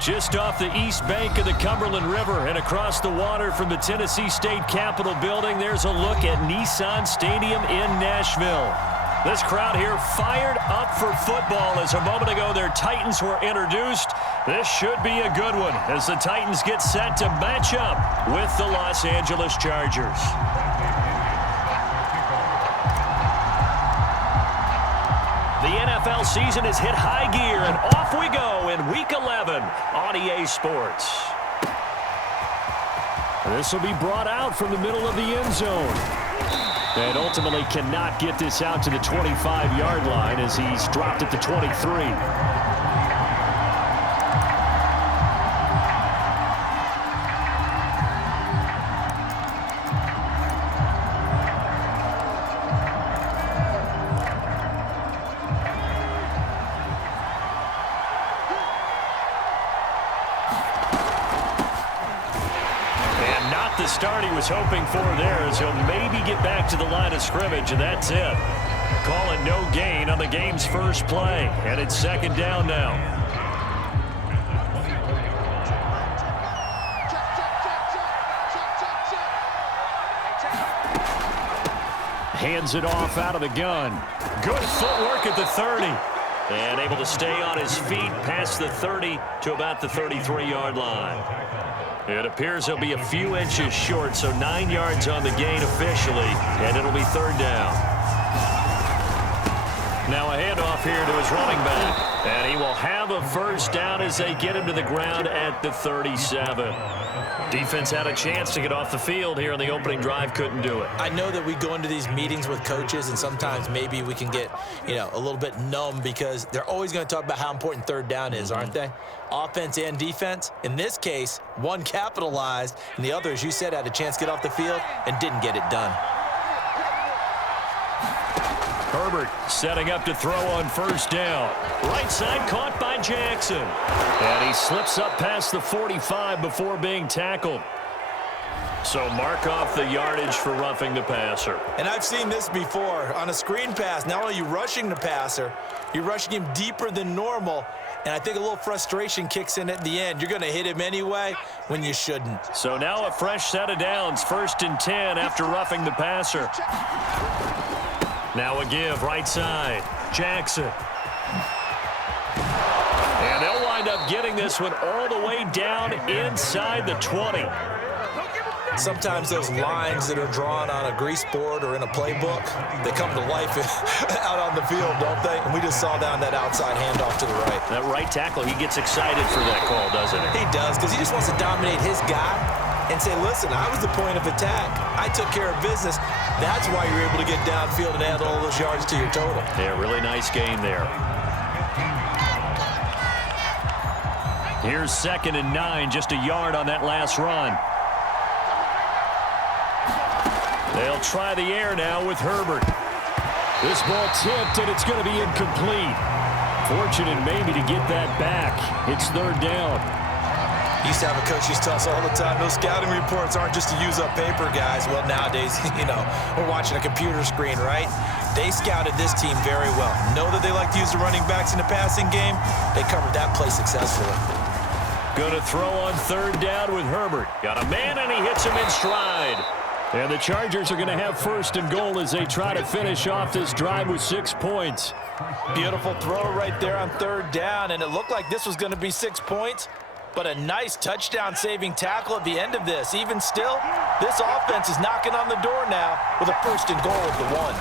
Just off the east bank of the Cumberland River and across the water from the Tennessee State Capitol building, there's a look at Nissan Stadium in Nashville. This crowd here fired up for football as a moment ago their Titans were introduced. This should be a good one as the Titans get set to match up with the Los Angeles Chargers. The NFL season has hit high gear, and off we go in Week 11 on EA Sports. This will be brought out from the middle of the end zone. And ultimately cannot get this out to the 25-yard line as he's dropped at the 23. Start he was hoping for there as he'll maybe get back to the line of scrimmage, and that's it. Calling no gain on the game's first play, and it's second down now. Hands it off out of the gun. Good footwork at the 30. And able to stay on his feet past the 30 to about the 33-yard line. It appears he'll be a few inches short, so 9 yards on the gain officially, and it'll be third down. Now a handoff here to his running back, and he will have a first down as they get him to the ground at the 37. Defense had a chance to get off the field here on the opening drive, couldn't do it. I know that we go into these meetings with coaches, and sometimes maybe we can get, a little bit numb because they're always going to talk about how important third down is, aren't they? Offense and defense. In this case, one capitalized, and the other, as you said, had a chance to get off the field and didn't get it done. Herbert setting up to throw on first down. Right side caught by Jackson. And he slips up past the 45 before being tackled. So mark off the yardage for roughing the passer. And I've seen this before. On a screen pass, not only are you rushing the passer, you're rushing him deeper than normal. And I think a little frustration kicks in at the end. You're going to hit him anyway when you shouldn't. So now a fresh set of downs. 1st and 10 after roughing the passer. Now a give, right side. Jackson. And they'll wind up getting this one all the way down inside the 20. Sometimes those lines that are drawn on a grease board or in a playbook, they come to life out on the field, don't they? And we just saw down that outside handoff to the right. That right tackle, he gets excited for that call, doesn't he? He does, because he just wants to dominate his guy and say, listen, I was the point of attack. I took care of business. That's why you're able to get downfield and add all those yards to your total. Yeah, really nice game there. Here's 2nd and 9, just a yard on that last run. They'll try the air now with Herbert. This ball tipped, and it's going to be incomplete. Fortunate maybe to get that back. It's third down. Used to have a coach used to tell us all the time, those scouting reports aren't just to use up paper, guys. Well, nowadays, we're watching a computer screen, right? They scouted this team very well. Know that they like to use the running backs in the passing game. They covered that play successfully. Going to throw on third down with Herbert. Got a man, and he hits him in stride. And the Chargers are going to have 1st and goal as they try to finish off this drive with 6 points. Beautiful throw right there on third down, and it looked like this was going to be 6 points, but a nice touchdown-saving tackle at the end of this. Even still, this offense is knocking on the door now with a 1st and goal at the 1.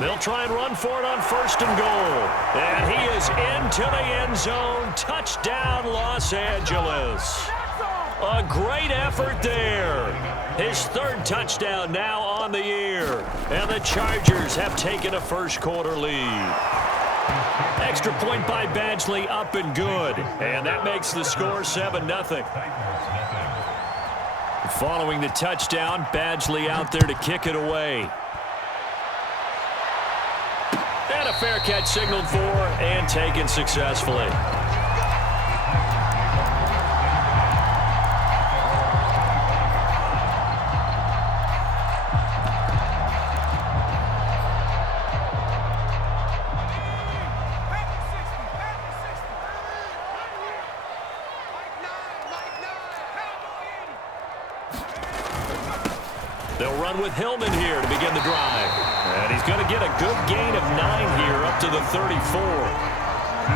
They'll try and run for it on 1st and goal. And he is into the end zone. Touchdown, Los Angeles. A great effort there. His 3rd touchdown now on the year. And the Chargers have taken a first-quarter lead. Extra point by Badgley, up and good. And that makes the score 7-0. Following the touchdown, Badgley out there to kick it away. And a fair catch signaled for and taken successfully. run with Hillman here to begin the drive. And he's going to get a good gain of 9 here up to the 34.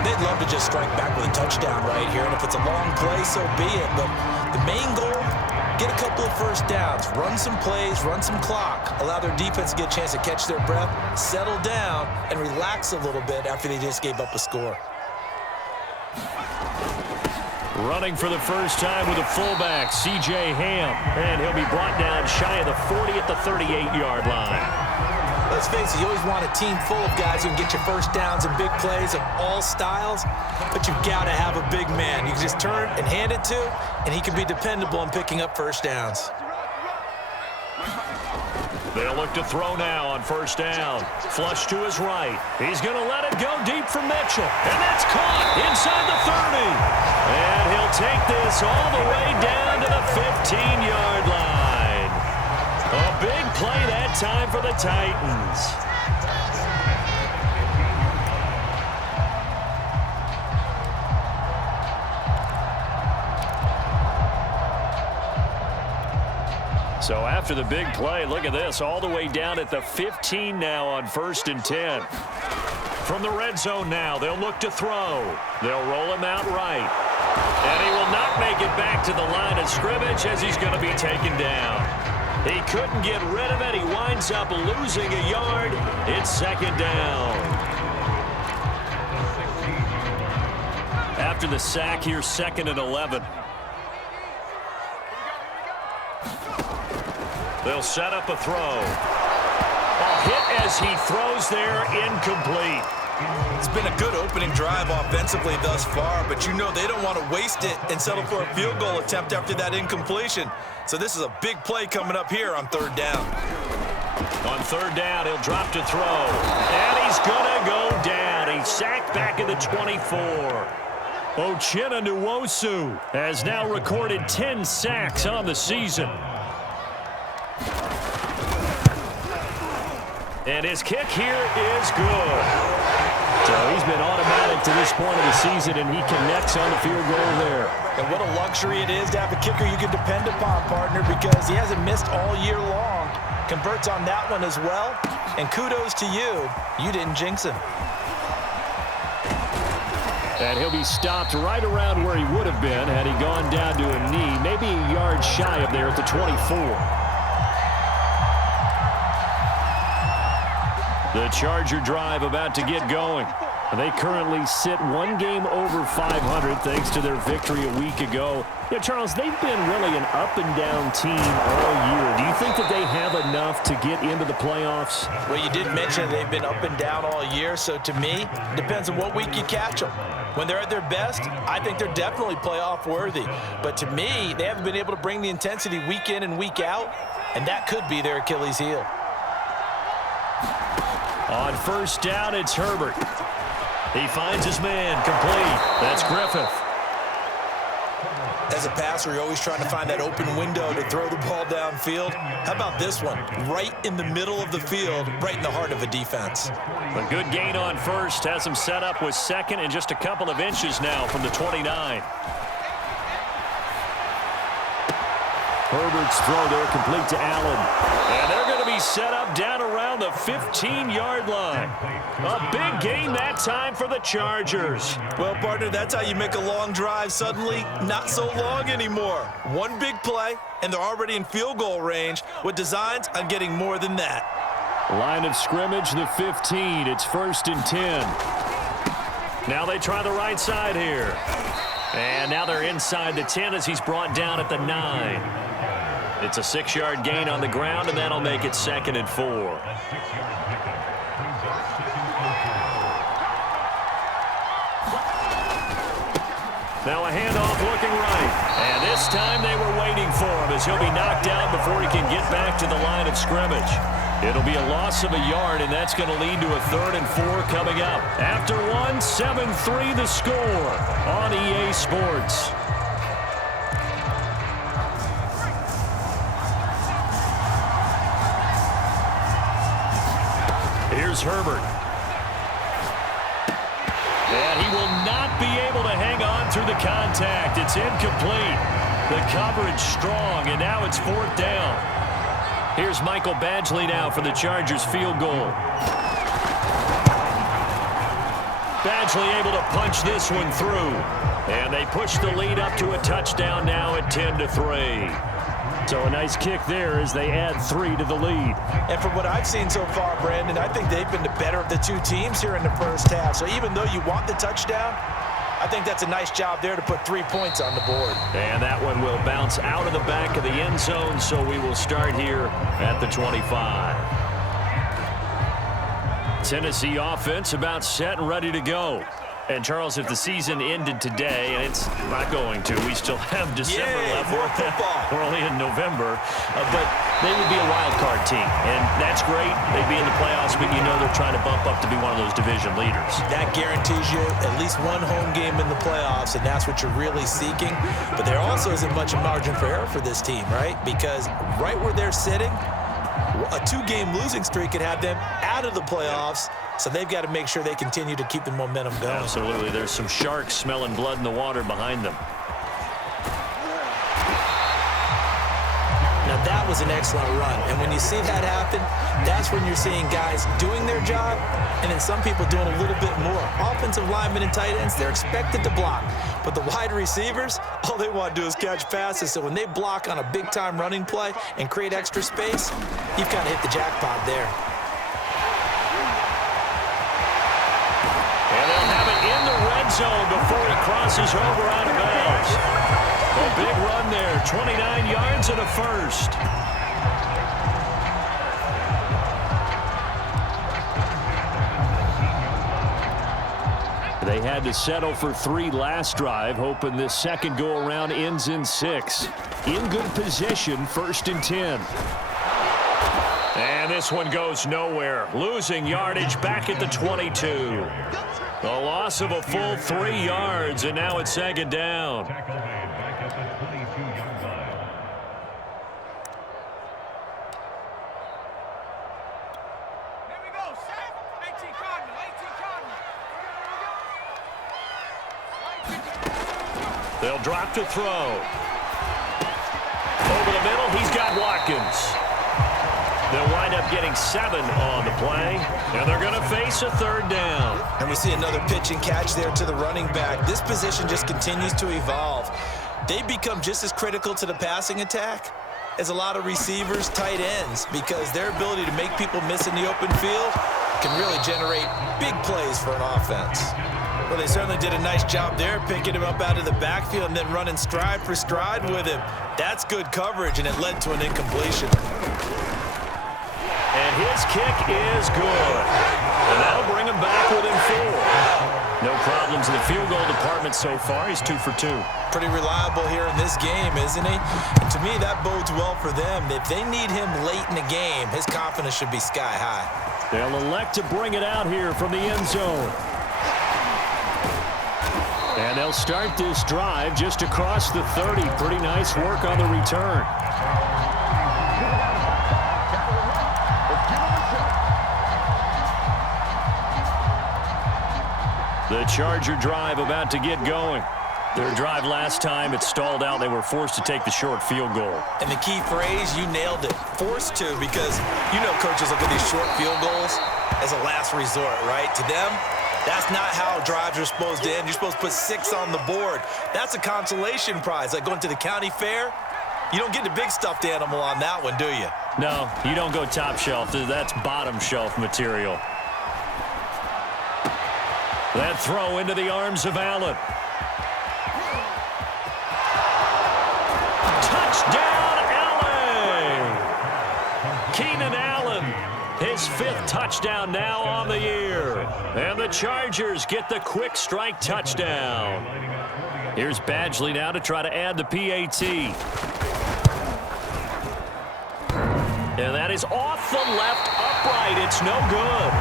They'd love to just strike back with a touchdown right here, and if it's a long play, so be it. But the main goal, get a couple of first downs, run some plays, run some clock, allow their defense to get a chance to catch their breath, settle down, and relax a little bit after they just gave up a score. Running for the first time with a fullback, C.J. Ham. And he'll be brought down shy of the 40 at the 38-yard line. Let's face it, you always want a team full of guys who can get you first downs and big plays of all styles, but you've got to have a big man you can just turn and hand it to, and he can be dependable in picking up first downs. They'll look to throw now on first down. Flush to his right. He's going to let it go deep for Mitchell. And that's caught inside the 30. And he'll take this all the way down to the 15-yard line. A big play that time for the Titans. So after the big play, look at this, all the way down at the 15 now on 1st and 10. From the red zone now, they'll look to throw. They'll roll him out right. And he will not make it back to the line of scrimmage as he's going to be taken down. He couldn't get rid of it. He winds up losing a yard. It's 2nd down. After the sack, here's 2nd and 11. They'll set up a throw. A hit as he throws there, incomplete. It's been a good opening drive offensively thus far, but you know they don't want to waste it and settle for a field goal attempt after that incompletion. So this is a big play coming up here on 3rd down. On 3rd down, he'll drop to throw. And he's going to go down. He's sacked back at the 24. Uchenna Nwosu has now recorded 10 sacks on the season. And his kick here is good. So he's been automatic to this point of the season, and he connects on the field goal there. And what a luxury it is to have a kicker you can depend upon, partner, because he hasn't missed all year long. Converts on that one as well. And kudos to you. You didn't jinx him. And he'll be stopped right around where he would have been had he gone down to a knee, maybe a yard shy of there at the 24. The Charger drive about to get going. They currently sit 1 game over 500 thanks to their victory a week ago. Yeah, Charles, they've been really an up-and-down team all year. Do you think that they have enough to get into the playoffs? Well, you did mention they've been up and down all year, so to me, it depends on what week you catch them. When they're at their best, I think they're definitely playoff worthy. But to me, they haven't been able to bring the intensity week in and week out, and that could be their Achilles heel. On 1st down, it's Herbert. He finds his man, complete. That's Griffith. As a passer, you're always trying to find that open window to throw the ball downfield. How about this one? Right in the middle of the field, right in the heart of a defense. A good gain on 1st. Has him set up with 2nd and just a couple of inches now from the 29. Herbert's throw there complete to Allen. And they're going to be set up down around the 15-yard line. A big gain that time for the Chargers. Well, partner, that's how you make a long drive suddenly not so long anymore. One big play, and they're already in field goal range with designs on getting more than that. Line of scrimmage, the 15. It's 1st and 10. Now they try the right side here. And now they're inside the 10 as he's brought down at the 9. It's a 6-yard gain on the ground, and that'll make it 2nd and 4. Now a handoff looking right. And this time they were waiting for him as he'll be knocked down before he can get back to the line of scrimmage. It'll be a loss of a yard, and that's going to lead to a 3rd and 4 coming up. After 1, 7-3 the score on EA Sports. Here's Herbert. And he will not be able to hang on through the contact. It's incomplete. The coverage strong, and now it's 4th down. Here's Michael Badgley now for the Chargers field goal. Badgley able to punch this one through. And they push the lead up to a touchdown now at 10-3. So a nice kick there as they add 3 to the lead. And from what I've seen so far, Brandon, I think they've been the better of the two teams here in the first half. So even though you want the touchdown, I think that's a nice job there to put 3 points on the board. And that one will bounce out of the back of the end zone, so we will start here at the 25. Tennessee offense about set and ready to go. And, Charles, if the season ended today, and it's not going to, we still have December left. More football. We're only in November. But they would be a wild card team, and that's great. They'd be in the playoffs, but you know they're trying to bump up to be one of those division leaders. That guarantees you at least one home game in the playoffs, and that's what you're really seeking. But there also isn't much margin for error for this team, right? Because right where they're sitting, a 2-game losing streak could have them out of the playoffs. So they've got to make sure they continue to keep the momentum going. Absolutely. There's some sharks smelling blood in the water behind them. Now that was an excellent run. And when you see that happen, that's when you're seeing guys doing their job and then some people doing a little bit more. Offensive linemen and tight ends, they're expected to block. But the wide receivers, all they want to do is catch passes. So when they block on a big-time running play and create extra space, you've kind of hit the jackpot there. And they'll have it in the red zone before he crosses over out of bounds. A big run there, 29 yards and a first. They had to settle for 3 last drive, hoping this second go-around ends in 6. In good position, 1st and 10. And this one goes nowhere. Losing yardage back at the 22. A loss of a full 3 yards, and now it's 2nd down. They'll drop to throw. Over the middle, he's got Watkins. They'll wind up getting 7 on the play, and they're going to face a 3rd down. And we see another pitch and catch there to the running back. This position just continues to evolve. They become just as critical to the passing attack as a lot of receivers, tight ends, because their ability to make people miss in the open field can really generate big plays for an offense. Well, they certainly did a nice job there, picking him up out of the backfield and then running stride for stride with him. That's good coverage, and it led to an incompletion. And his kick is good. And that'll bring him back within 4. No problems in the field goal department so far. He's 2 for 2. Pretty reliable here in this game, isn't he? And to me, that bodes well for them. If they need him late in the game, his confidence should be sky high. They'll elect to bring it out here from the end zone. And they'll start this drive just across the 30. Pretty nice work on the return. The Charger drive about to get going. Their drive last time, it stalled out. They were forced to take the short field goal. And the key phrase, you nailed it. Forced to, because you know coaches look at these short field goals as a last resort, right? To them, that's not how drives are supposed to end. You're supposed to put 6 on the board. That's a consolation prize. Like going to the county fair, you don't get the big stuffed animal on that one, do you? No, you don't go top shelf. That's bottom shelf material. That throw into the arms of Allen. Touchdown, LA! Keenan Allen, his 5th touchdown now on the year. And the Chargers get the quick strike touchdown. Here's Badgley now to try to add the PAT. And that is off the left upright. It's no good.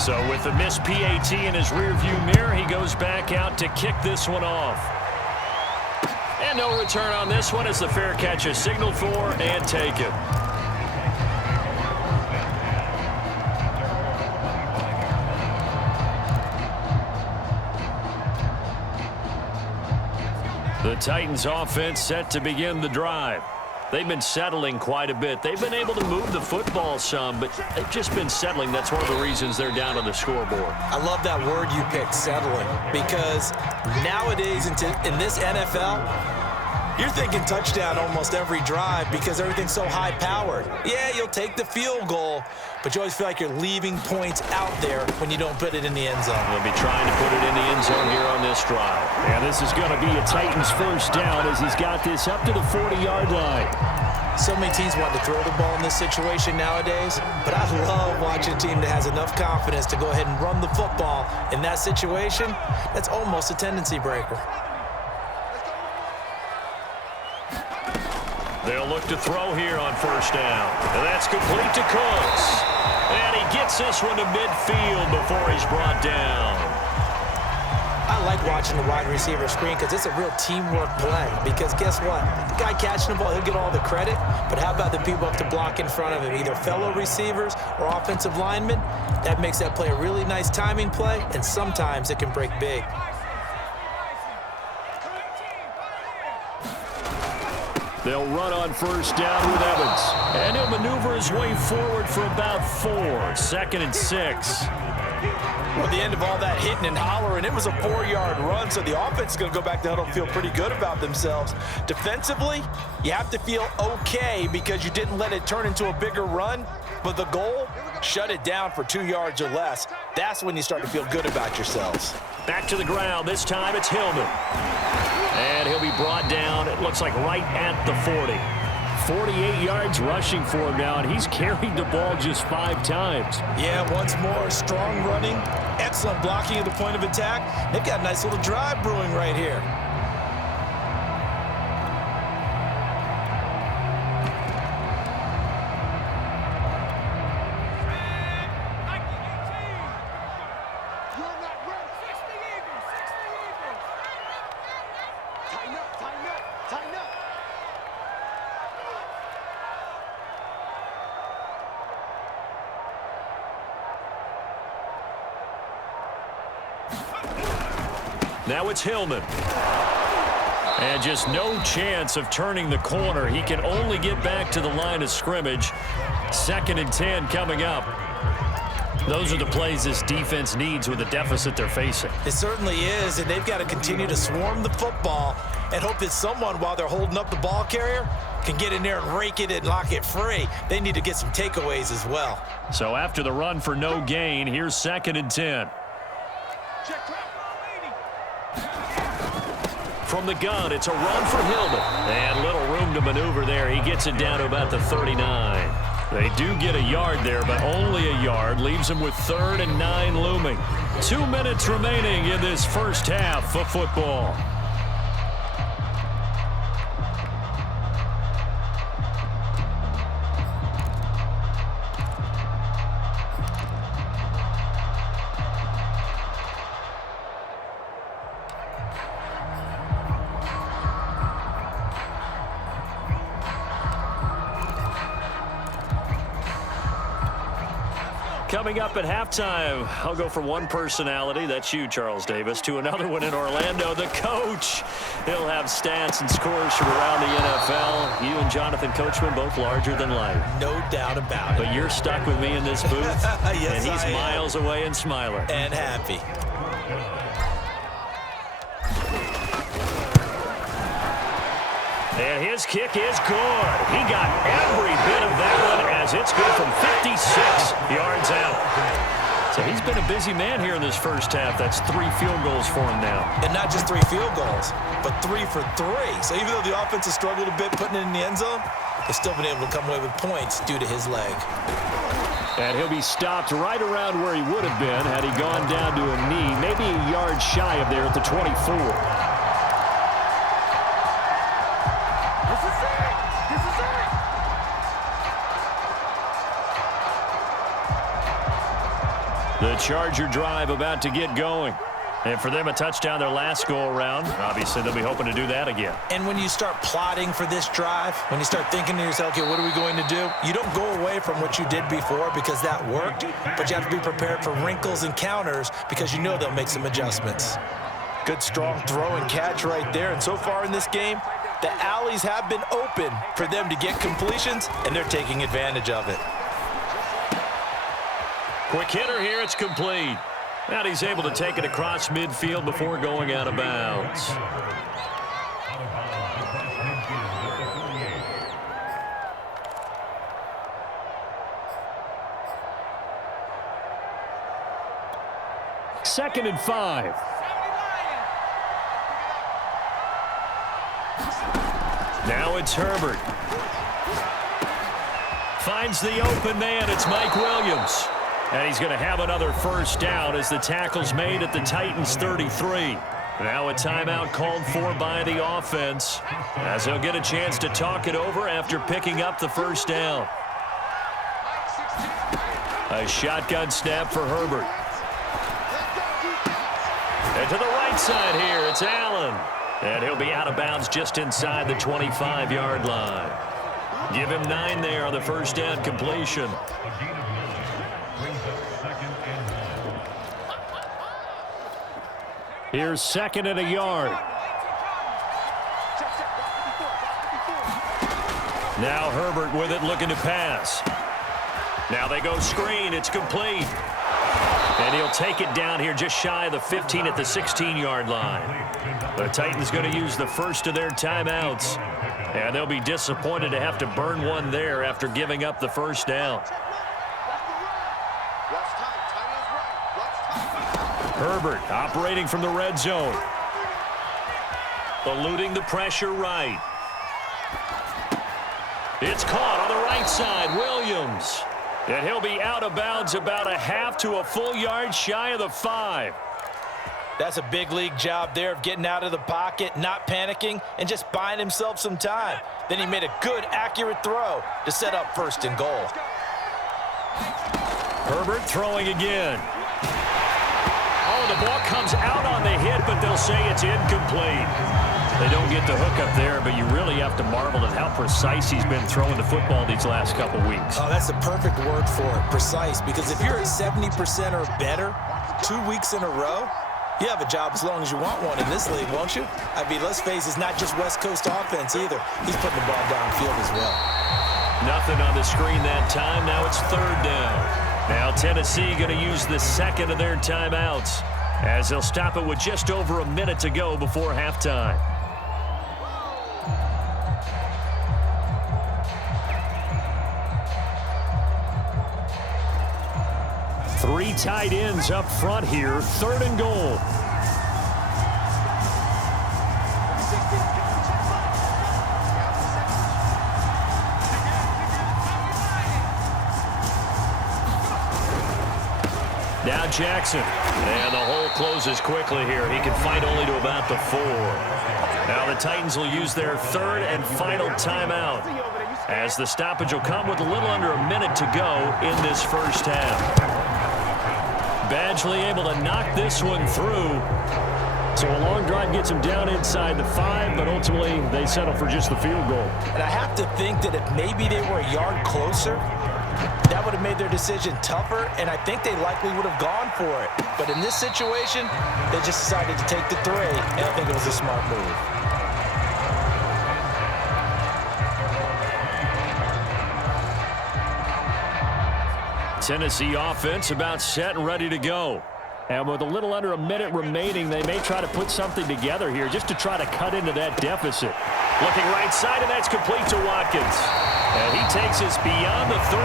So with the missed PAT in his rearview mirror, he goes back out to kick this one off. And no return on this one as the fair catch is signaled for and taken. The Titans offense set to begin the drive. They've been settling quite a bit. They've been able to move the football some, but they've just been settling. That's one of the reasons they're down on the scoreboard. I love that word you picked, settling, because nowadays in this NFL, you're thinking touchdown almost every drive because everything's so high-powered. Yeah, you'll take the field goal, but you always feel like you're leaving points out there when you don't put it in the end zone. They'll be trying to put it in the end zone here on this drive. And this is going to be a Titans first down as he's got this up to the 40-yard line. So many teams want to throw the ball in this situation nowadays, but I love watching a team that has enough confidence to go ahead and run the football in that situation. That's almost a tendency breaker. They'll look to throw here on first down. And that's complete to Cooks. And he gets this one to midfield before he's brought down. I like watching the wide receiver screen because it's a real teamwork play. Because guess what? The guy catching the ball, he'll get all the credit. But how about the people up to block in front of him, either fellow receivers or offensive linemen? That makes that play a really nice timing play, and sometimes it can break big. They'll run on first down with Evans. And he'll maneuver his way forward for about 4. 2nd and 6. Well, at the end of all that hitting and hollering, it was a 4-yard run, so the offense is going to go back to huddle and feel pretty good about themselves. Defensively, you have to feel okay because you didn't let it turn into a bigger run, but the goal, shut it down for 2 yards or less. That's when you start to feel good about yourselves. Back to the ground. This time it's Hillman. And he'll be brought down, it looks like right at the 40. 48 yards rushing for him now, and he's carried the ball just 5 times. Yeah, once more, strong running, excellent blocking at the point of attack. They've got a nice little drive brewing right here. Now it's Hillman. And just no chance of turning the corner. He can only get back to the line of scrimmage. 2nd and 10 coming up. Those are the plays this defense needs with the deficit they're facing. It certainly is, and they've got to continue to swarm the football and hope that someone, while they're holding up the ball carrier, can get in there and rake it and lock it free. They need to get some takeaways as well. So after the run for no gain, here's 2nd and 10. From the gun, it's a run for Hillman. And little room to maneuver there. He gets it down to about the 39. They do get a yard there, but only a yard. Leaves him with 3rd and 9 looming. 2 minutes remaining in this first half of football. Coming up at halftime, I'll go from one personality, that's you, Charles Davis, to another one in Orlando, the coach. He'll have stats and scores from around the NFL. You and Jonathan Coachman, both larger than life. No doubt about it. But you're stuck with me in this booth, yes, and he's miles away and smiling. And happy. And his kick is good. He got every bit of that one as it's good from 56 yards out. So he's been a busy man here in this first half. That's 3 field goals for him now. And not just 3 field goals, but 3 for 3. So even though the offense has struggled a bit putting it in the end zone, they've still been able to come away with points due to his leg. And he'll be stopped right around where he would have been had he gone down to a knee, maybe a yard shy of there at the 24. The Charger drive about to get going. And for them, a touchdown their last go-around. Obviously, they'll be hoping to do that again. And when you start plotting for this drive, when you start thinking to yourself, okay, what are we going to do? You don't go away from what you did before because that worked, but you have to be prepared for wrinkles and counters because you know they'll make some adjustments. Good strong throw and catch right there. And so far in this game, the alleys have been open for them to get completions, and they're taking advantage of it. Quick hitter here, it's complete. And he's able to take it across midfield before going out of bounds. Second and 5. Now it's Herbert. Finds the open man. It's Mike Williams. And he's going to have another first down as the tackle's made at the Titans' 33. Now a timeout called for by the offense as they'll get a chance to talk it over after picking up the first down. A shotgun snap for Herbert. And to the right side here, it's Allen. And he'll be out of bounds just inside the 25-yard line. Give him 9 there on the first down completion. Here's second and a yard. Now Herbert with it, looking to pass. Now they go screen. It's complete. And he'll take it down here just shy of the 15 at the 16-yard line. The Titans going to use the first of their timeouts. And they'll be disappointed to have to burn one there after giving up the first down. Herbert operating from the red zone. Eluding the pressure right. It's caught on the right side. Williams. And he'll be out of bounds about a half to a full yard shy of the 5. That's a big league job there of getting out of the pocket, not panicking, and just buying himself some time. Then he made a good, accurate throw to set up first and goal. Herbert throwing again. Oh, the ball comes out on the hit, but they'll say it's incomplete. They don't get the hook up there, but you really have to marvel at how precise he's been throwing the football these last couple weeks. Oh, that's the perfect word for it, precise, because if you're at 70% or better 2 weeks in a row, you have a job as long as you want one in this league, won't you? I mean, let's face it, it's not just West Coast offense either. He's putting the ball downfield as well. Nothing on the screen that time. Now it's third down. Now Tennessee going to use the second of their timeouts as they'll stop it with just over a minute to go before halftime. Three tight ends up front here. Third and goal. Now Jackson. And the hole closes quickly here. He can fight only to about the 4. Now the Titans will use their third and final timeout, as the stoppage will come with a little under a minute to go in this first half. Badgley able to knock this one through. So a long drive gets him down inside the 5, but ultimately they settle for just the field goal. And I have to think that if maybe they were a yard closer, that would have made their decision tougher, and I think they likely would have gone for it. But in this situation, they just decided to take the 3, and I think it was a smart move. Tennessee offense about set and ready to go. And with a little under a minute remaining, they may try to put something together here just to try to cut into that deficit. Looking right side, and that's complete to Watkins. And he takes us beyond the 35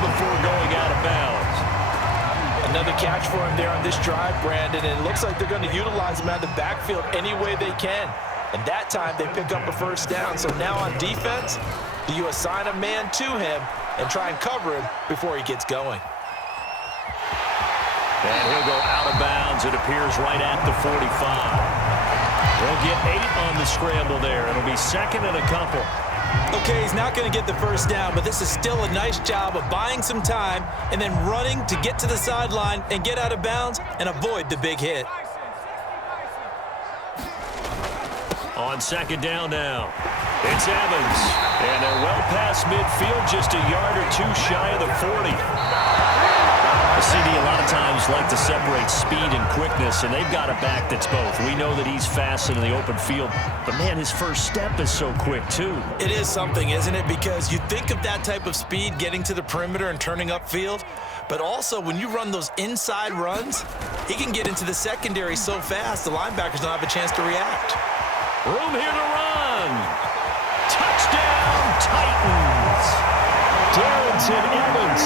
before going out of bounds. Another catch for him there on this drive, Brandon, and it looks like they're going to utilize him out of the backfield any way they can. And that time they pick up a first down. So now on defense, do you assign a man to him and try and cover him before he gets going? And he'll go out of bounds. It appears right at the 45. They'll get 8 on the scramble there. It'll be second and a couple. Okay, he's not going to get the first down, but this is still a nice job of buying some time and then running to get to the sideline and get out of bounds and avoid the big hit. On second down now, it's Evans. And they're well past midfield, just a yard or 2 shy of the 40. CD a lot of times like to separate speed and quickness, and they've got a back that's both. We know that he's fast in the open field, but, man, his first step is so quick, too. It is something, isn't it? Because you think of that type of speed getting to the perimeter and turning upfield, but also when you run those inside runs, he can get into the secondary so fast the linebackers don't have a chance to react. Room here to run. Touchdown, Titans. Darrington Evans,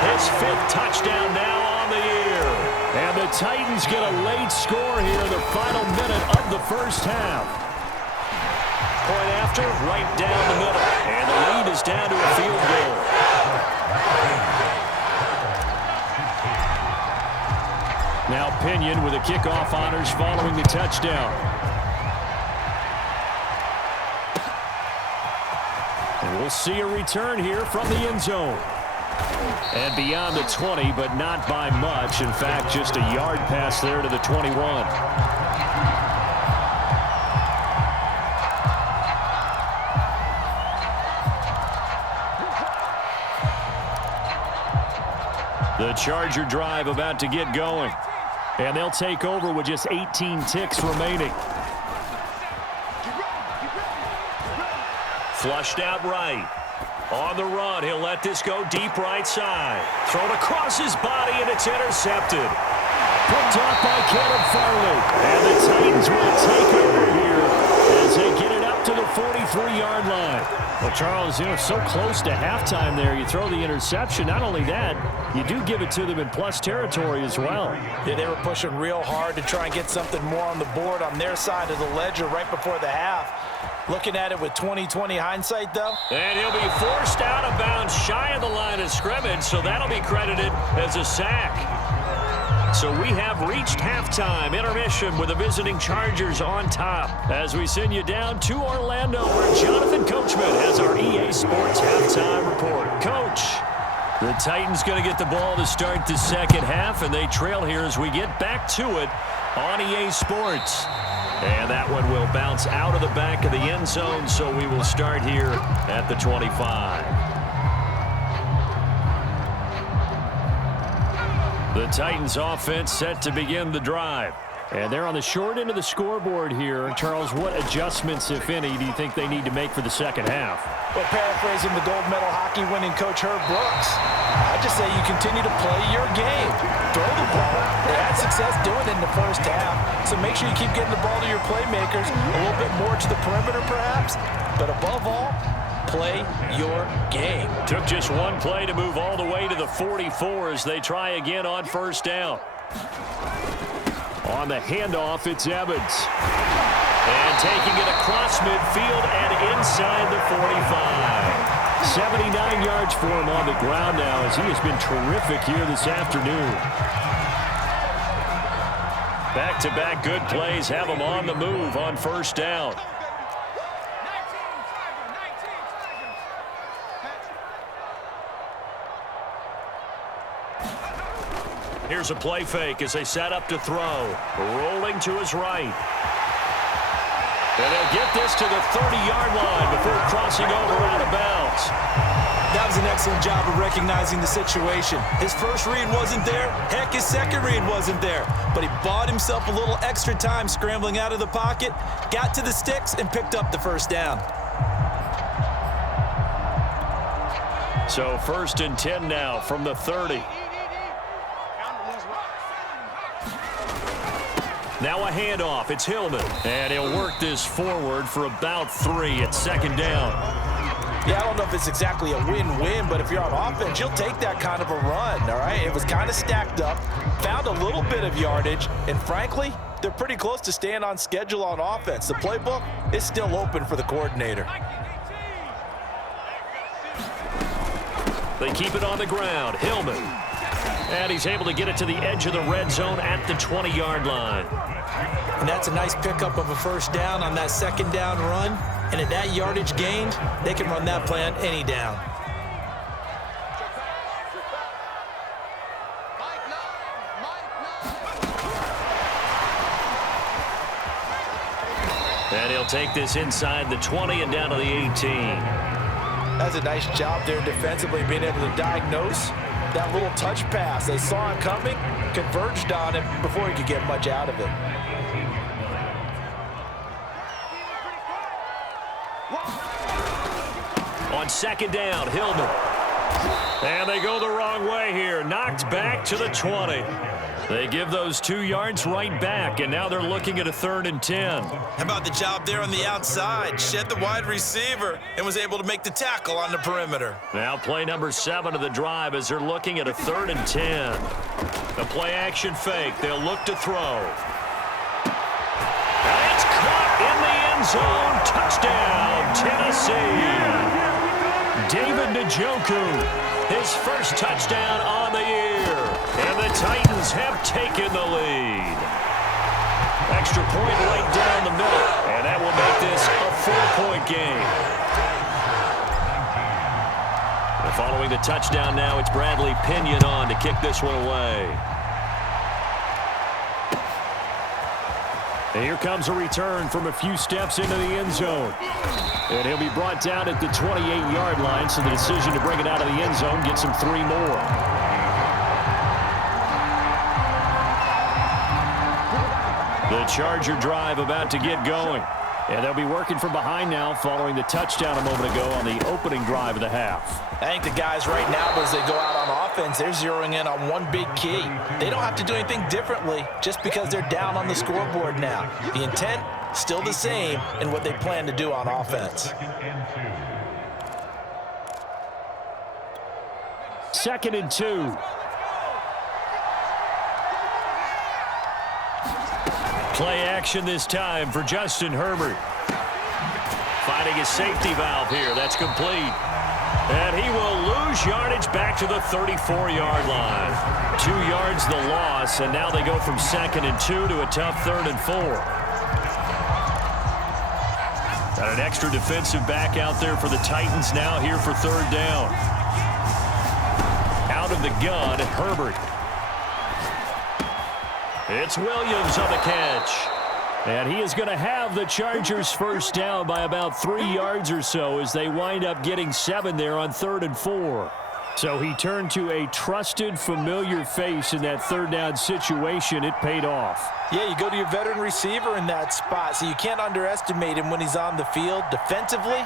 His 5th touchdown now on the year. and the Titans get a late score here in the final minute of the first half. Point after, right down the middle. And the lead is down to a field goal. Now Pinion with the kickoff honors following the touchdown. And we'll see a return here from the end zone. And beyond the 20, but not by much. In fact, just a yard pass there to the 21. The Charger drive about to get going. And they'll take over with just 18 ticks remaining. Flushed out right. On the run, he'll let this go deep right side. Thrown across his body, and it's intercepted. Picked off by Caleb Farley. And the Titans will take over here as they get it up to the 43-yard line. Well, Charles, so close to halftime there. You throw the interception. Not only that, you do give it to them in plus territory as well. Yeah, they were pushing real hard to try and get something more on the board on their side of the ledger right before the half. Looking at it with 20/20 hindsight, though. And he'll be forced out of bounds shy of the line of scrimmage, so that'll be credited as a sack. So we have reached halftime intermission with the visiting Chargers on top. As we send you down to Orlando, where Jonathan Coachman has our EA Sports halftime report. Coach. The Titans going to get the ball to start the second half, and they trail here as we get back to it on EA Sports. And that one will bounce out of the back of the end zone, so we will start here at the 25. The Titans offense set to begin the drive. And they're on the short end of the scoreboard here. Charles, what adjustments, if any, do you think they need to make for the second half? Well, paraphrasing the gold medal hockey winning coach Herb Brooks, I just say you continue to play your game. Throw the ball. They had success doing it in the first half, so make sure you keep getting the ball to your playmakers, a little bit more to the perimeter perhaps, but above all, play your game. Took just one play to move all the way to the 44 as they try again on first down. On the handoff, it's Evans. And taking it across midfield and inside the 45. 79 yards for him on the ground now as he has been terrific here this afternoon. Back-to-back good plays have him on the move on first down. Here's a play fake as they set up to throw. Rolling to his right. And they'll get this to the 30-yard line before crossing over out of bounds. That was an excellent job of recognizing the situation. His first read wasn't there. Heck, his second read wasn't there. But he bought himself a little extra time scrambling out of the pocket, got to the sticks, and picked up the first down. So 1st and 10 now from the 30. Now a handoff. It's Hillman. And he'll work this forward for about 3 at second down. Yeah, I don't know if it's exactly a win-win, but if you're on offense, you'll take that kind of a run, all right? It was kind of stacked up, found a little bit of yardage, and frankly, they're pretty close to staying on schedule on offense. The playbook is still open for the coordinator. They keep it on the ground. Hillman. And he's able to get it to the edge of the red zone at the 20-yard line. And that's a nice pickup of a first down on that second down run. And at that yardage gained, they can run that play on any down. And he'll take this inside the 20 and down to the 18. That's a nice job there defensively, being able to diagnose That little touch pass, they saw it coming, converged on it before he could get much out of it. On second down, Hillman. And they go the wrong way here. Knocked back to the 20. They give those 2 yards right back, and now they're looking at a 3rd and 10. How about the job there on the outside? Shed the wide receiver and was able to make the tackle on the perimeter. Now play number 7 of the drive as they're looking at a 3rd and 10. The play action fake. They'll look to throw. And it's caught in the end zone. Touchdown, Tennessee. David Njoku, his first touchdown on the year. And the Titans have taken the lead. Extra point right down the middle. And that will make this a 4-point game. And following the touchdown now, it's Bradley Pinion on to kick this one away. And here comes a return from a few steps into the end zone. And he'll be brought down at the 28-yard line, so the decision to bring it out of the end zone gets him 3 more. The Charger drive about to get going. And they'll be working from behind now following the touchdown a moment ago on the opening drive of the half. I think the guys right now, as they go out on offense, they're zeroing in on one big key. They don't have to do anything differently just because they're down on the scoreboard now. The intent, still the same in what they plan to do on offense. 2nd and 2. Play action this time for Justin Herbert. Finding his safety valve here. That's complete. And he will lose yardage back to the 34-yard line. 2 yards the loss, and now they go from 2nd and 2 to a tough 3rd and 4. Got an extra defensive back out there for the Titans now here for 3rd down. Out of the gun, Herbert. It's Williams on the catch. And he is going to have the Chargers first down by about 3 yards or so as they wind up getting 7 there on 3rd and 4. So he turned to a trusted, familiar face in that 3rd down situation. It paid off. Yeah, you go to your veteran receiver in that spot, so you can't underestimate him when he's on the field. Defensively,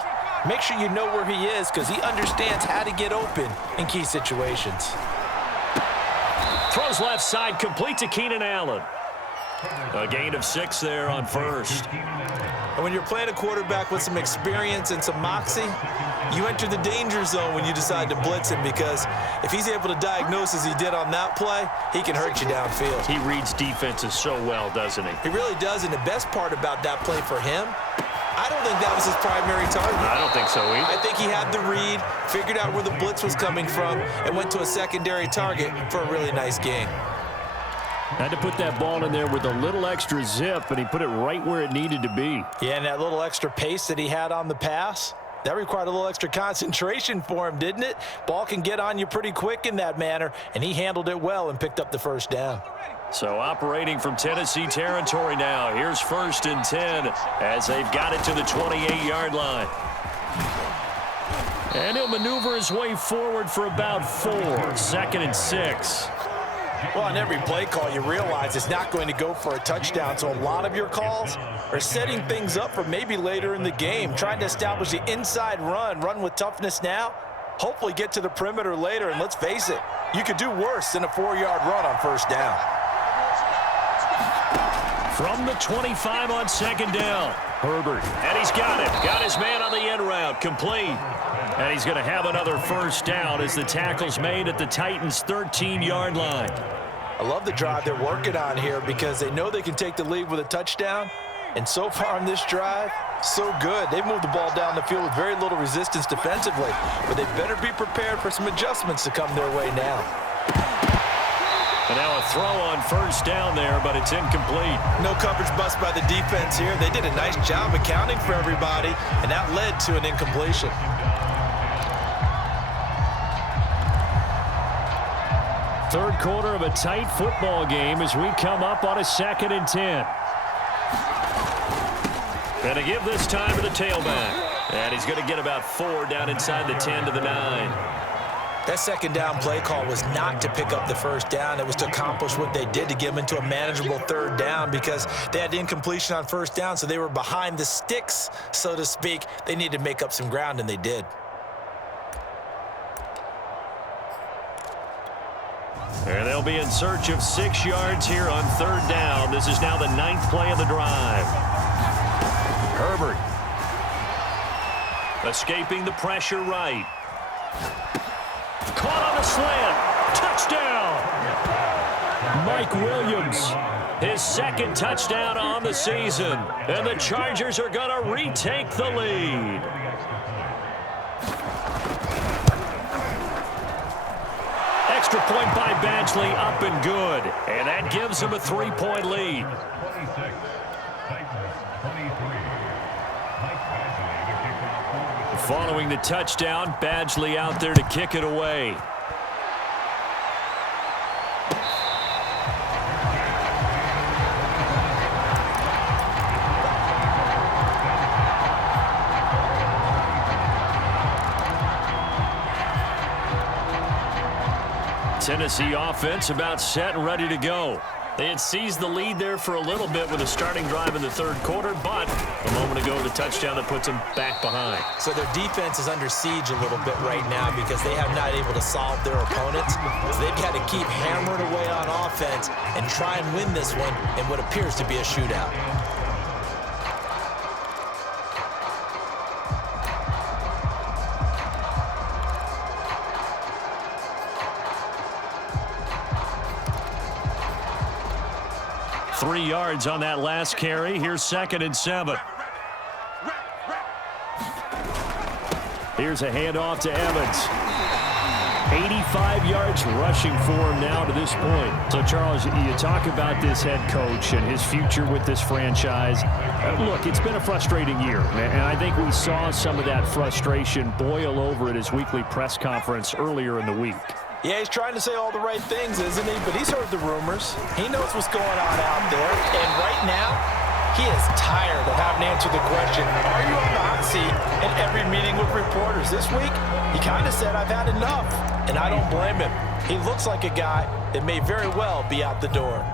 make sure you know where he is because he understands how to get open in key situations. Throws left side, complete to Keenan Allen. A gain of 6 there on first. And when you're playing a quarterback with some experience and some moxie, you enter the danger zone when you decide to blitz him because if he's able to diagnose as he did on that play, he can hurt you downfield. He reads defenses so well, doesn't he? He really does, and the best part about that play for him, I don't think that was his primary target. I don't think so either. I think he had the read, figured out where the blitz was coming from, and went to a secondary target for a really nice gain. Had to put that ball in there with a little extra zip, and he put it right where it needed to be. Yeah, and that little extra pace that he had on the pass, that required a little extra concentration for him, didn't it? Ball can get on you pretty quick in that manner, and he handled it well and picked up the first down. So operating from Tennessee territory now. Here's 1st and 10 as they've got it to the 28-yard line. And he'll maneuver his way forward for about 4. 2nd and 6. Well, on every play call, you realize it's not going to go for a touchdown, so a lot of your calls are setting things up for maybe later in the game, trying to establish the inside run with toughness now, hopefully get to the perimeter later, and let's face it, you could do worse than a 4-yard run on first down. From the 25 on 2nd down, Herbert. And he's got it. Got his man on the end route, complete. And he's going to have another first down as the tackle's made at the Titans' 13-yard line. I love the drive they're working on here because they know they can take the lead with a touchdown. And so far on this drive, so good. They've moved the ball down the field with very little resistance defensively. But they better be prepared for some adjustments to come their way now. And now a throw on first down there, but it's incomplete. No coverage bust by the defense here. They did a nice job accounting for everybody, and that led to an incompletion. Third quarter of a tight football game as we come up on a 2nd and 10. And to give this time to the tailback. And he's going to get about 4 down inside the 10 to the 9. That second down play call was not to pick up the first down. It was to accomplish what they did, to get them into a manageable third down, because they had incompletion on first down, so they were behind the sticks, so to speak. They needed to make up some ground, and they did. And they'll be in search of 6 yards here on third down. This is now the 9th play of the drive. Herbert escaping the pressure right. Caught on the slant. Touchdown. Mike Williams, his 2nd touchdown on the season. And the Chargers are going to retake the lead. Extra point by Badgley, up and good. And that gives them a 3-point lead. Following the touchdown, Badgley out there to kick it away. Tennessee offense about set and ready to go. They had seized the lead there for a little bit with a starting drive in the 3rd quarter, but a moment ago the touchdown that puts them back behind. So their defense is under siege a little bit right now because they have not able to solve their opponents. So they've got to keep hammering away on offense and try and win this one in what appears to be a shootout. Three yards on that last carry. Here's 2nd and 7. Here's a handoff to Evans. 85 yards rushing for him now to this point. So, Charles, you talk about this head coach and his future with this franchise. Look, it's been a frustrating year, and I think we saw some of that frustration boil over at his weekly press conference earlier in the week. Yeah, he's trying to say all the right things, isn't he? But he's heard the rumors. He knows what's going on out there. And right now, he is tired of having to answer the question, are you on the hot seat in every meeting with reporters? This week, he kind of said, I've had enough. And I don't blame him. He looks like a guy that may very well be out the door.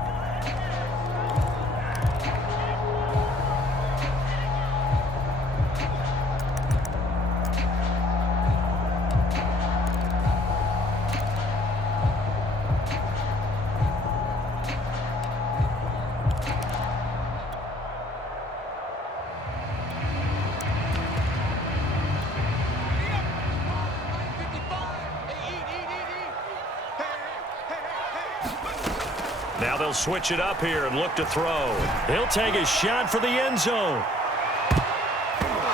Now they'll switch it up here and look to throw. He'll take a shot for the end zone.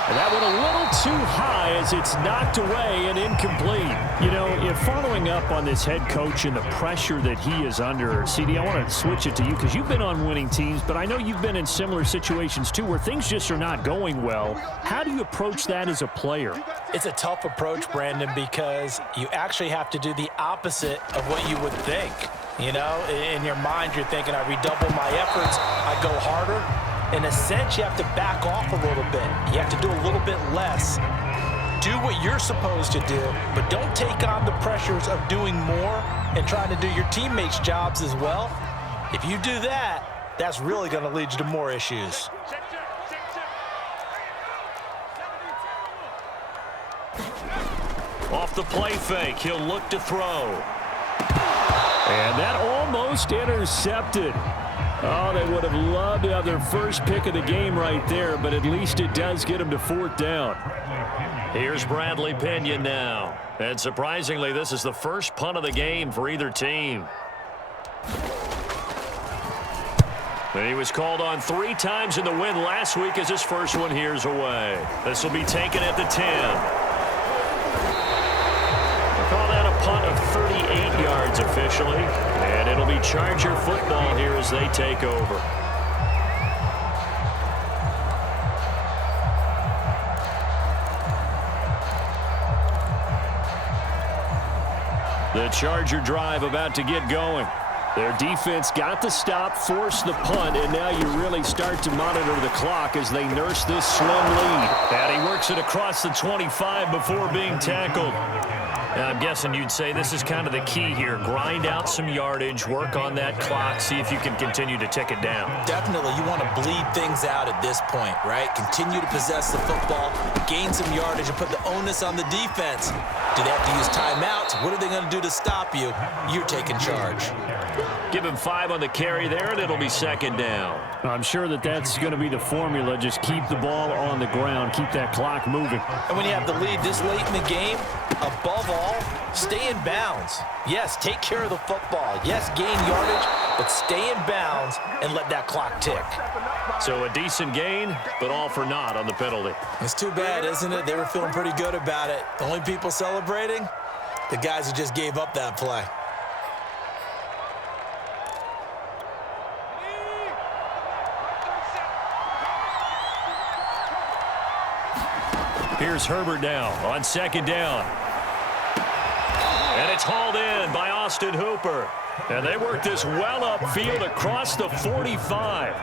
And that one a little too high as it's knocked away and incomplete. You know, if following up on this head coach and the pressure that he is under, CD, I want to switch it to you because you've been on winning teams, but I know you've been in similar situations too where things just are not going well. How do you approach that as a player? It's a tough approach, Brandon, because you actually have to do the opposite of what you would think. You know, in your mind, you're thinking, I redouble my efforts, I go harder. In a sense, you have to back off a little bit. You have to do a little bit less. Do what you're supposed to do, but don't take on the pressures of doing more and trying to do your teammates' jobs as well. If you do that, that's really going to lead you to more issues. Off the play fake, he'll look to throw. And that almost intercepted. Oh, they would have loved to have their first pick of the game right there, but at least it does get them to 4th down. Here's Bradley Pinion now. And surprisingly, this is the first punt of the game for either team. And he was called on 3 times in the win last week as his first one here's away. This will be taken at the 10. We'll call that a punt of 38 yards officially. And it'll be Charger football here as they take over. The Charger drive about to get going. Their defense got the stop, forced the punt, and now you really start to monitor the clock as they nurse this slim lead. And he works it across the 25 before being tackled. I'm guessing you'd say this is kind of the key here. Grind out some yardage, work on that clock, see if you can continue to tick it down. Definitely, you want to bleed things out at this point, right? Continue to possess the football, gain some yardage, and put the onus on the defense. Do they have to use timeouts? What are they going to do to stop you? You're taking charge. Give him 5 on the carry there, and it'll be second down. I'm sure that's going to be the formula. Just keep the ball on the ground, keep that clock moving. And when you have the lead this late in the game, above all, stay in bounds. Yes, take care of the football. Yes, gain yardage, but stay in bounds and let that clock tick. So a decent gain, but all for naught on the penalty. It's too bad, isn't it? They were feeling pretty good about it. The only people celebrating, the guys who just gave up that play. Here's Herbert now on second down. And it's hauled in by Austin Hooper. And they work this well upfield across the 45.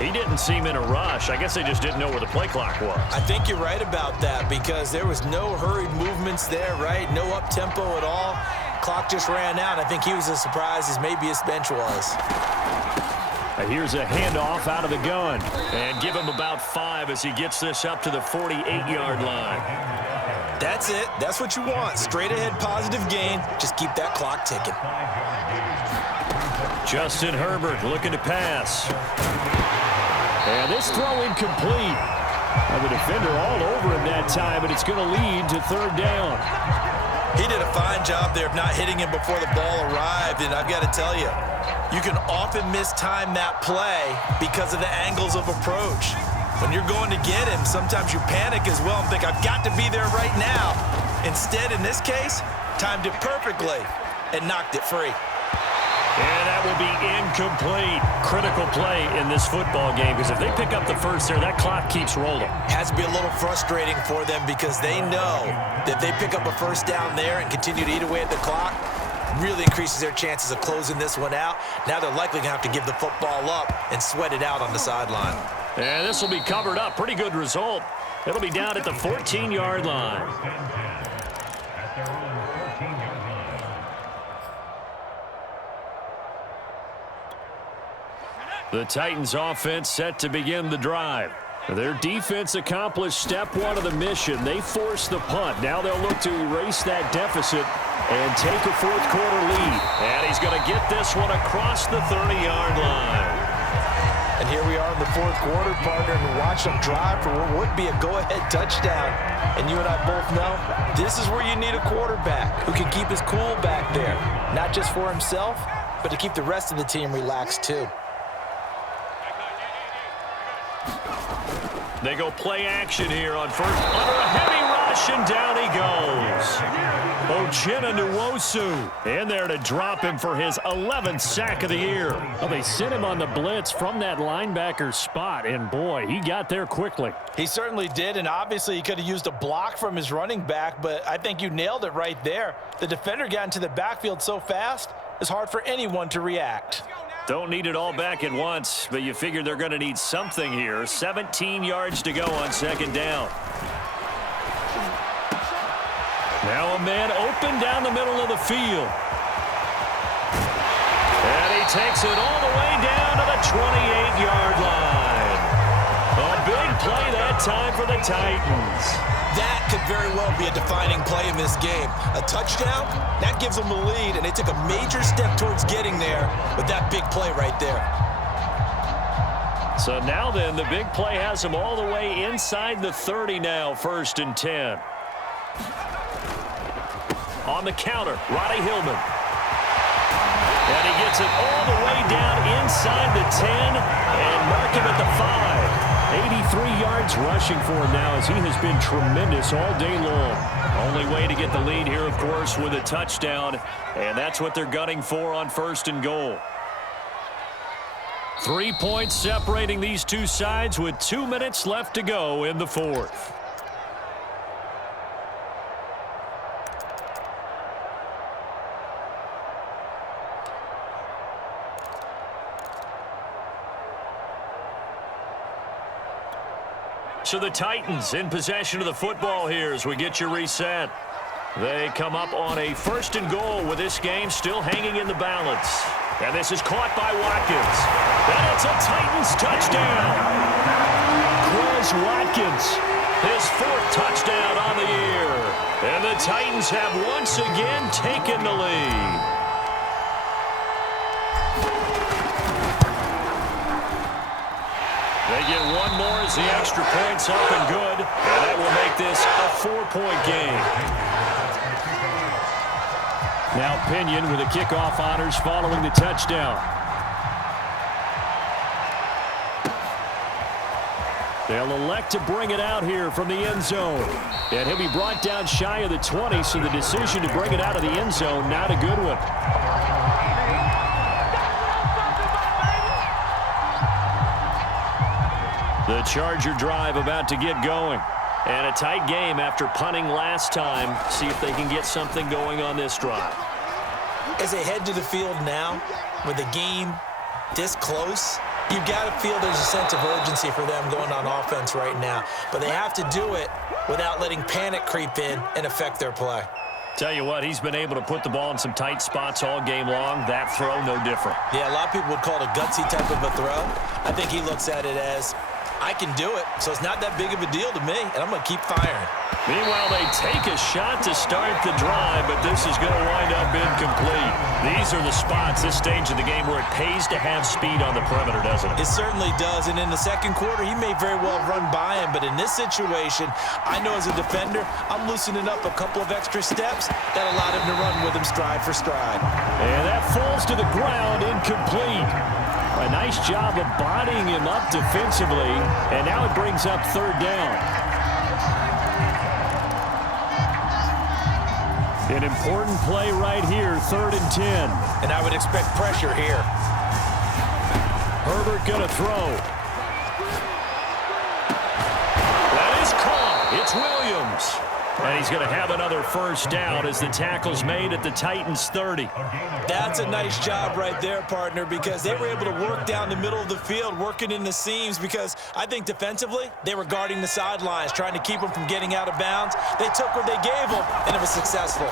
He didn't seem in a rush. I guess they just didn't know where the play clock was. I think you're right about that because there was no hurried movements there, right? No up-tempo at all. Clock just ran out. I think he was as surprised as maybe his bench was. Here's a handoff out of the gun. And give him about 5 as he gets this up to the 48-yard line. That's it. That's what you want. Straight ahead positive gain. Just keep that clock ticking. Justin Herbert looking to pass. And this throw incomplete. The defender all over him that time, but it's going to lead to third down. He did a fine job there of not hitting him before the ball arrived, and I've got to tell you, you can often mistime that play because of the angles of approach. When you're going to get him, sometimes you panic as well and think, I've got to be there right now. Instead, in this case, timed it perfectly and knocked it free. And that will be incomplete. Critical play in this football game because if they pick up the first there, that clock keeps rolling. Has to be a little frustrating for them because they know that they pick up a first down there and continue to eat away at the clock, really increases their chances of closing this one out. Now they're likely going to have to give the football up and sweat it out on the sideline. And this will be covered up. Pretty good result. It'll be down at the 14-yard line. The Titans offense set to begin the drive. Their defense accomplished step 1 of the mission. They forced the punt. Now they'll look to erase that deficit and take a fourth-quarter lead. And he's going to get this one across the 30-yard line. And here we are in the fourth quarter, partner, and watch them drive for what would be a go-ahead touchdown. And you and I both know this is where you need a quarterback who can keep his cool back there, not just for himself, but to keep the rest of the team relaxed too. They go play action here on first. Under a heavy rush, and down he goes. Uchenna Nwosu in there to drop him for his 11th sack of the year. Well, they sent him on the blitz from that linebacker spot, and boy, he got there quickly. He certainly did, and obviously he could have used a block from his running back, but I think you nailed it right there. The defender got into the backfield so fast, it's hard for anyone to react. Don't need it all back at once, but you figure they're going to need something here. 17 yards to go on second down. Now a man open down the middle of the field. And he takes it all the way down to the 28-yard line. A big play that time for the Titans. That could very well be a defining play in this game. A touchdown, that gives them the lead, and they took a major step towards getting there with that big play right there. So now then, the big play has them all the way inside the 30 now, 1st and 10. On the counter, Roddy Hillman. And he gets it all the way down inside the 10 and mark him at the 5. 83 yards rushing for him now as he has been tremendous all day long. Only way to get the lead here, of course, with a touchdown, and that's what they're gunning for on 1st and goal. 3 points separating these two sides with 2 minutes left to go in the fourth. So the Titans in possession of the football here as we get you reset. They come up on a 1st and goal with this game still hanging in the balance. And this is caught by Watkins. And it's a Titans touchdown. Chris Watkins. His 4th touchdown on the year. And the Titans have once again taken the lead. They get one more as the extra point's up and good. And that will make this a 4-point game. Now Pinion with the kickoff honors following the touchdown. They'll elect to bring it out here from the end zone. And he'll be brought down shy of the 20, so the decision to bring it out of the end zone, not a good one. The Charger drive about to get going. And a tight game after punting last time. See if they can get something going on this drive. As they head to the field now, with the game this close, you've got to feel there's a sense of urgency for them going on offense right now. But they have to do it without letting panic creep in and affect their play. Tell you what, he's been able to put the ball in some tight spots all game long. That throw, no different. Yeah, a lot of people would call it a gutsy type of a throw. I think he looks at it as, I can do it, so it's not that big of a deal to me, and I'm going to keep firing. Meanwhile, they take a shot to start the drive, but this is going to wind up incomplete. These are the spots, this stage of the game, where it pays to have speed on the perimeter, doesn't it? It certainly does, and in the second quarter, he may very well run by him, but in this situation, I know as a defender, I'm loosening up a couple of extra steps that allowed him to run with him stride for stride. And that falls to the ground, incomplete. A nice job of bodying him up defensively, and now it brings up 3rd down. An important play right here, 3rd and 10. And I would expect pressure here. Herbert gonna throw. That is caught. It's Williams. And he's going to have another 1st down as the tackle's made at the Titans' 30. That's a nice job right there, partner, because they were able to work down the middle of the field, working in the seams, because I think defensively, they were guarding the sidelines, trying to keep them from getting out of bounds. They took what they gave them, and it was successful.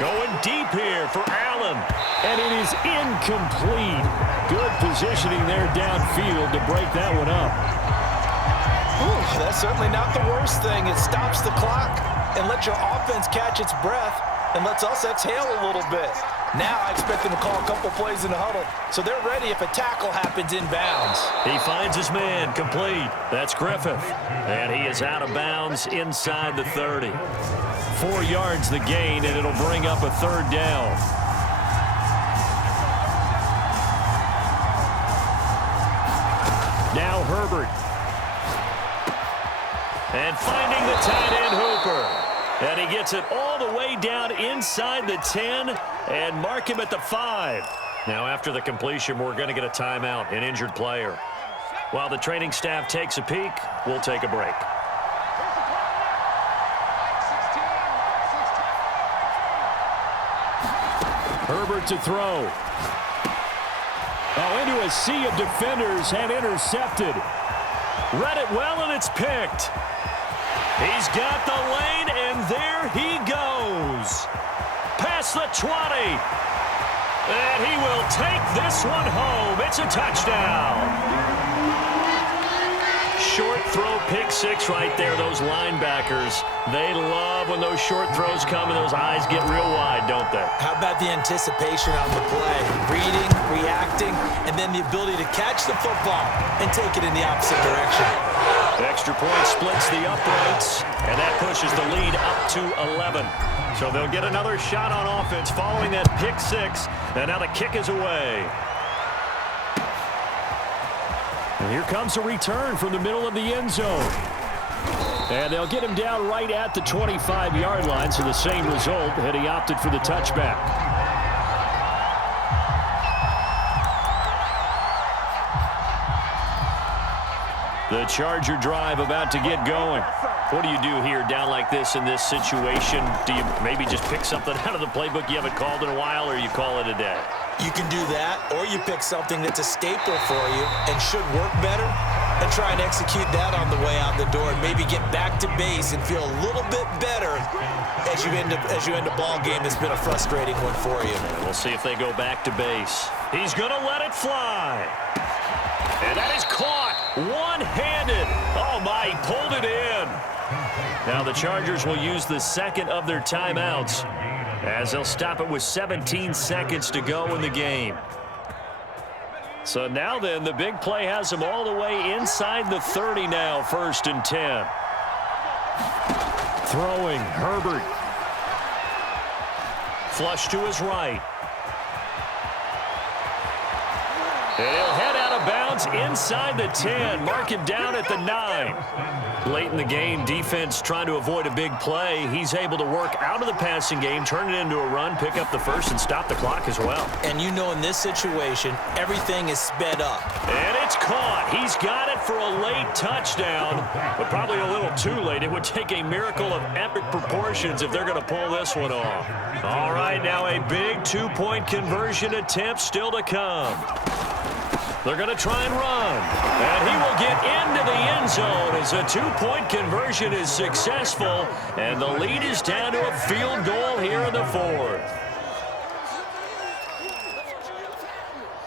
Going deep here for Allen. And it is incomplete. Good positioning there downfield to break that one up. Ooh, that's certainly not the worst thing. It stops the clock and lets your offense catch its breath and lets us exhale a little bit. Now I expect them to call a couple plays in the huddle, so they're ready if a tackle happens inbounds. He finds his man, complete. That's Griffith. And he is out of bounds inside the 30. 4 yards the gain, and it'll bring up a 3rd down. Now Herbert. And finding the tight end Hooper. And he gets it all the way down inside the 10 and mark him at the 5. Now after the completion, we're going to get a timeout, an injured player. While the training staff takes a peek, we'll take a break. Herbert to throw. Oh, into a sea of defenders and intercepted. Read it well, and it's picked. He's got the lane, and there he goes. Past the 20. And he will take this one home. It's a touchdown. Short throw, pick 6 right there. Those linebackers, they love when those short throws come and those eyes get real wide, don't they? How about the anticipation on the play? Reading, reacting, and then the ability to catch the football and take it in the opposite direction. Extra point splits the uprights, and that pushes the lead up to 11. So they'll get another shot on offense following that pick 6, and now the kick is away. And here comes a return from the middle of the end zone. And they'll get him down right at the 25-yard line, so the same result, and he opted for the touchback. The Charger drive about to get going. What do you do here down like this in this situation? Do you maybe just pick something out of the playbook you haven't called in a while, or you call it a day? You can do that, or you pick something that's a staple for you and should work better. and try and execute that on the way out the door and maybe get back to base and feel a little bit better as you end a ball game that's been a frustrating one for you. We'll see if they go back to base. He's going to let it fly. And that is caught one-handed. Oh, my, he pulled it in. Now the Chargers will use the second of their timeouts as they'll stop it with 17 seconds to go in the game. So now then, the big play has them all the way inside the 30 now, 1st and 10. Throwing, Herbert. Flush to his right. And he'll head out of bounds inside the 10. Mark him down at the 9. Late in the game, defense trying to avoid a big play. He's able to work out of the passing game, turn it into a run, pick up the first, and stop the clock as well. And you know in this situation, everything is sped up. And it's caught. He's got it for a late touchdown, but probably a little too late. It would take a miracle of epic proportions if they're going to pull this one off. All right, now a big two-point conversion attempt still to come. They're going to try and run. And he will get into the end zone as a two-point conversion is successful. And the lead is down to a field goal here in the 4th.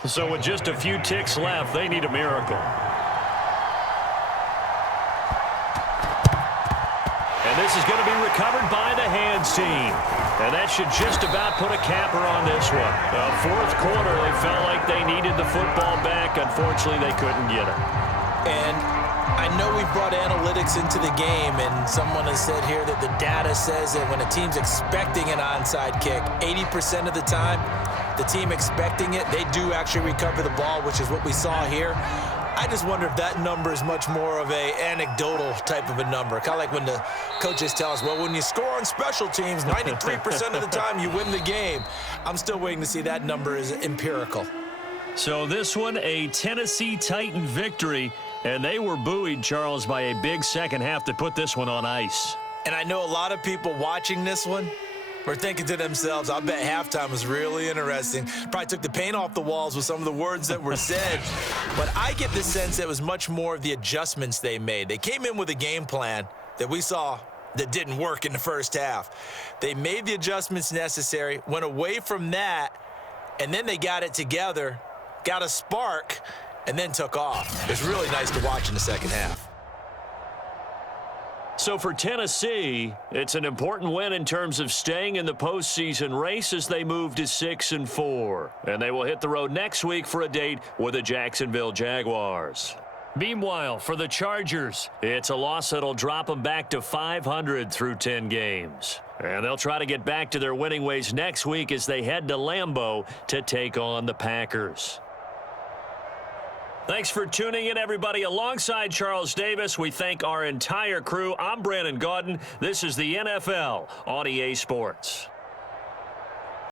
So with just a few ticks left, they need a miracle. And this is going to be recovered by the hands team. And that should just about put a capper on this one. Fourth quarter, they felt like they needed the football back. Unfortunately, they couldn't get it. And I know we brought analytics into the game, and someone has said here that the data says that when a team's expecting an onside kick, 80% of the time, the team expecting it, they do actually recover the ball, which is what we saw here. I just wonder if that number is much more of a anecdotal type of a number. Kind of like when the coaches tell us, well, when you score on special teams, 93% of the time you win the game. I'm still waiting to see that number is empirical. So this one, a Tennessee Titan victory, and they were buoyed, Charles, by a big second half to put this one on ice. And I know a lot of people watching this one were thinking to themselves, I bet halftime was really interesting. Probably took the paint off the walls with some of the words that were said. But I get the sense that it was much more of the adjustments they made. They came in with a game plan that we saw that didn't work in the first half. They made the adjustments necessary, went away from that, and then they got it together, got a spark, and then took off. It's really nice to watch in the second half. So for Tennessee, it's an important win in terms of staying in the postseason race as they move to 6-4. And they will hit the road next week for a date with the Jacksonville Jaguars. Meanwhile, for the Chargers, it's a loss that'll drop them back to 500 through 10 games. And they'll try to get back to their winning ways next week as they head to Lambeau to take on the Packers. Thanks for tuning in, everybody. Alongside Charles Davis, we thank our entire crew. I'm Brandon Gaudin. This is the NFL on EA Sports.